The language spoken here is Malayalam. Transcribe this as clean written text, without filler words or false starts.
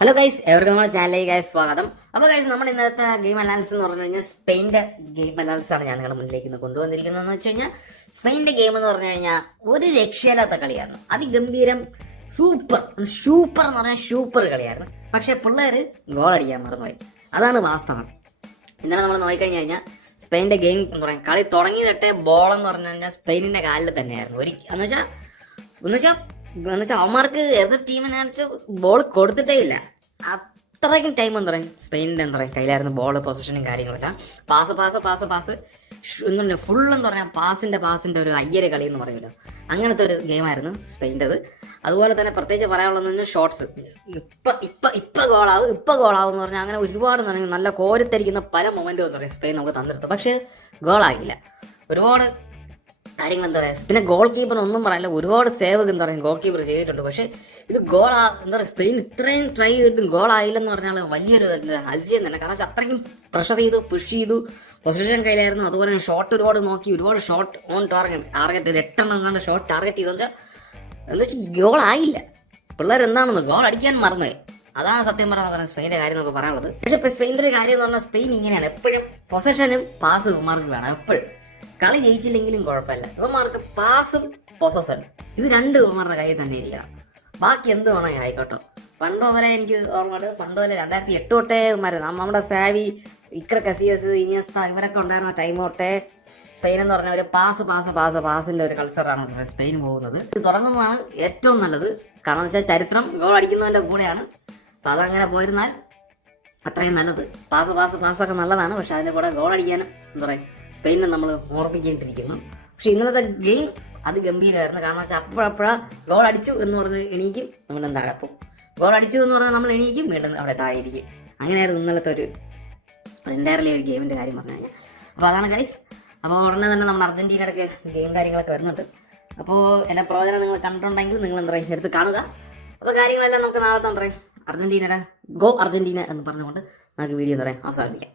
ഹലോ ഗൈസ്, എവർക്കും നമ്മുടെ ചാനലിലേക്ക് ഗൈസ് സ്വാഗതം. അപ്പോൾ ഗൈസ്, നമ്മുടെ ഇന്നത്തെ ഗെയിം അനാലിസിസ് എന്ന് പറഞ്ഞു കഴിഞ്ഞാൽ സ്പെയിൻ്റെ ഗെയിം അനാലിസിസ് ആണ് ഞാൻ നിങ്ങളുടെ മുന്നിലേക്ക് ഇന്ന് കൊണ്ടുവന്നിരിക്കുന്നതെന്ന് വെച്ച് കഴിഞ്ഞാൽ സ്പെയിൻ്റെ ഗെയിം എന്ന് പറഞ്ഞു കഴിഞ്ഞാൽ ഒരു രക്ഷയില്ലാത്ത കളിയായിരുന്നു. അതിഗംഭീരം, സൂപ്പർ എന്ന് പറഞ്ഞാൽ സൂപ്പർ കളിയായിരുന്നു. പക്ഷെ പിള്ളേർ ഗോൾ അടിക്കാൻ മറന്നുപോയി. അതാണ് വാസ്തവം. ഇന്നലെ നമ്മൾ നോക്കിക്കഴിഞ്ഞ് കഴിഞ്ഞാൽ സ്പെയിൻ്റെ ഗെയിം എന്ന് പറയാം, കളി തുടങ്ങി തൊട്ടേ ബോൾ എന്ന് പറഞ്ഞു കഴിഞ്ഞാൽ സ്പെയിനിന്റെ കാലിൽ തന്നെയായിരുന്നു. എന്നുവെച്ചാൽ അവന്മാർക്ക് എതിർ ടീമിനെ ബോൾ കൊടുത്തിട്ടേ ഇല്ല. അത്രയ്ക്കും ടൈം എന്താ പറയും സ്പെയിനിന്റെ എന്താ പറയുക കയ്യിലായിരുന്നു ബോൾ, പൊസിഷനും കാര്യങ്ങളെല്ലാം. പാസ് എന്നുണ്ട് ഫുൾ എന്ന് പറഞ്ഞാൽ പാസിന്റെ ഒരു അയ്യര കളി എന്ന് പറയുമല്ലോ, അങ്ങനത്തെ ഒരു ഗെയിമായിരുന്നു സ്പെയിൻ്റെത്. അതുപോലെ തന്നെ പ്രത്യേകിച്ച് പറയാനുള്ളതെന്ന് ഷോട്ട്സ്. ഇപ്പൊ ഗോളാവും എന്ന് പറഞ്ഞാൽ അങ്ങനെ ഒരുപാട് നല്ല കോരിത്തരിക്കുന്ന പല മൊമെന്റും എന്താ പറയുക സ്പെയിൻ നമുക്ക് തന്നിരുന്നു. പക്ഷേ ഗോളാകില്ല. ഒരുപാട് കാര്യങ്ങൾ എന്താ പറയുക. പിന്നെ ഗോൾ കീപ്പർ ഒന്നും പറയാനില്ല, ഒരുപാട് സേവ് എന്താ പറയുക ഗോൾ കീപ്പർ ചെയ്തിട്ടുണ്ട്. പക്ഷേ ഇത് എന്താ പറയുക സ്പെയിൻ ഇത്രയും ട്രൈ ചെയ്തിട്ടും ഗോളായില്ലെന്ന് പറഞ്ഞാൽ വലിയൊരു അത്ഭുതം തന്നെ. കാരണം വെച്ചാൽ അത്രയ്ക്കും പ്രഷർ ചെയ്തു, പുഷ് ചെയ്തു, പൊസിഷൻ കയ്യിലായിരുന്നു. അതുപോലെ തന്നെ ഷോട്ട് ഒരുപാട് നോക്കി, ഒരുപാട് ഷോട്ട് ഓൺ ടാർഗറ്റ് 8 കണ്ട് ഷോട്ട് ടാർഗറ്റ് ചെയ്തെന്ന് എന്താ വെച്ചാൽ ഗോളായില്ല. പിള്ളേർ എന്താണെന്ന് ഗോൾ അടിക്കാൻ മറന്നുപോയി. അതാണ് സത്യം പറഞ്ഞാൽ സ്പെയിൻ്റെ കാര്യം എന്നൊക്കെ പറയാനുള്ളത്. പക്ഷെ ഇപ്പൊ സ്പെയിൻ്റെ ഒരു കാര്യം എന്ന് പറഞ്ഞാൽ സ്പെയിൻ ഇങ്ങനെയാണ്, എപ്പോഴും പൊസഷനും പാസ് ഇവന്മാർക്ക് വേണം. എപ്പോഴും കളി ജയിച്ചില്ലെങ്കിലും കുഴപ്പമില്ല, ഇവന്മാർക്ക് പാസും പൊസഷനും ഇത് രണ്ട് ഇവന്മാരുടെ കയ്യിൽ തന്നെ ഇരിക്കണം. ബാക്കി എന്ത് വേണമെങ്കിൽ ആയിക്കോട്ടോ. പണ്ട് മുതലേ എനിക്ക് ഓർമ്മയുണ്ട്, പണ്ട് മുതലേ 2008 തൊട്ടേ നമ്മുടെ സാവി, ഇക്ര കസിയസ്, ഇനിയസ്ത ഇവരൊക്കെ ഉണ്ടായിരുന്ന ടൈം തൊട്ടേ സ്പെയിൻ എന്ന് പറഞ്ഞ ഒരു പാസിന്റെ ഒരു കൾച്ചറാണ് സ്പെയിൻ പോകുന്നത്. ഇത് തുടങ്ങുന്നതാണ് ഏറ്റവും നല്ലത്. കാരണം വെച്ചാൽ ചരിത്രം ഗോൾ അടിക്കുന്നതിന്റെ കൂടെയാണ്. അപ്പൊ അതങ്ങനെ പോയിരുന്നാൽ അത്രയും നല്ലത്. പാസ്സൊക്കെ നല്ലതാണ്. പക്ഷെ അതിന്റെ കൂടെ ഗോൾ അടിക്കാനും എന്താ പറയുക സ്പെയിനെ നമ്മൾ ഓർമ്മിക്കേണ്ടിയിരിക്കുന്നു. പക്ഷെ ഇന്നലത്തെ ഗെയിം അത് ഗംഭീരമായിരുന്നു. കാരണം വെച്ചാൽ അപ്പോഴപ്പോഴാ ഗോൾ അടിച്ചു എന്ന് പറഞ്ഞ് എണീക്കും, നമ്മൾ താഴെ പോകും. ഗോൾ അടിച്ചു എന്ന് പറഞ്ഞാൽ നമ്മൾ എണീക്കും, വീണ്ടും അവിടെ താഴെ ഇരിക്കും. അങ്ങനെയായിരുന്നു ഇന്നലത്തെ ഒരു എൻ്റയർലി ഒരു ഗെയിമിൻ്റെ കാര്യം പറഞ്ഞു കഴിഞ്ഞാൽ. അപ്പോൾ അതാണ് ഗൈസ്. അപ്പോൾ ഉടനെ തന്നെ നമ്മുടെ അർജന്റീനയുടെ ഗെയിം കാര്യങ്ങളൊക്കെ വരുന്നുണ്ട്. അപ്പോൾ എൻ്റെ പ്രവചനം നിങ്ങൾ കണ്ടിട്ടുണ്ടെങ്കിൽ നിങ്ങൾ എന്താ പറയുക എടുത്ത് കാണുക. അപ്പോൾ കാര്യങ്ങളെല്ലാം നമുക്ക് നാളത്തെ എന്താ പറയുക അർജന്റീനയുടെ ഗോ അർജന്റീന എന്ന് പറഞ്ഞുകൊണ്ട് നമുക്ക് വീഡിയോ എന്താ പറയുക അവസാനിപ്പിക്കാം.